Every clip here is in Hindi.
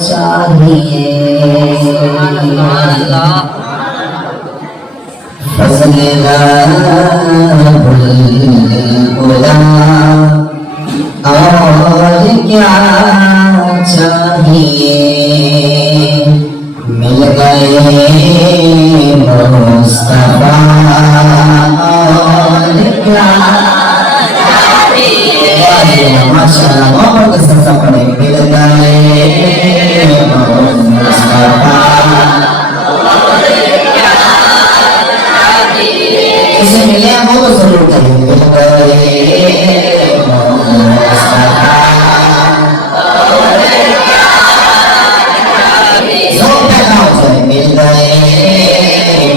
चाहिए। फज़ल रब्बुल उला और क्या चाहिए। मिल गए मुस्तफा और क्या चाहिए। माशाअल्लाह मोहब्बत के साथ पढ़े। मिल गए मुस्तफा इसे मिले हो तो जरूर करें। मिल गए मुस्तफा जोर पे गाओ जाए। मिल गए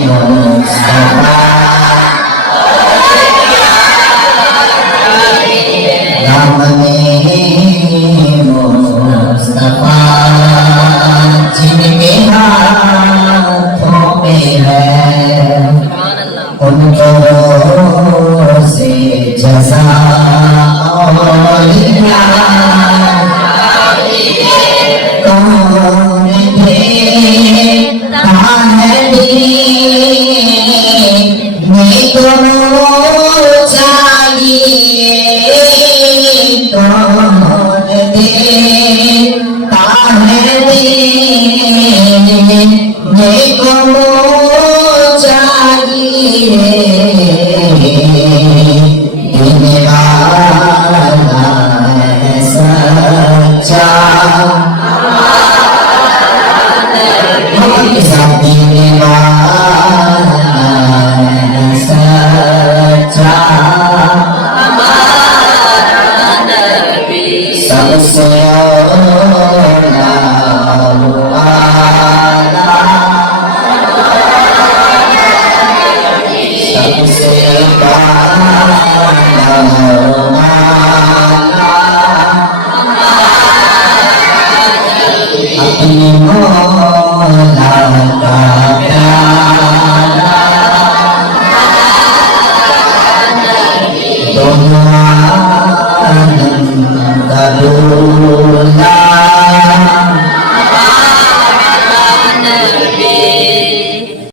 मुस्तफा दामने मुस्तफा जिनके हाथों में है उनको से जज़ा और क्या कौन देता है चाहिए। कौन देता है चाहिए। देने वाला है सच्चा के साथ देने वाला है सच्चा सबसे औला सबसे अपने मौला का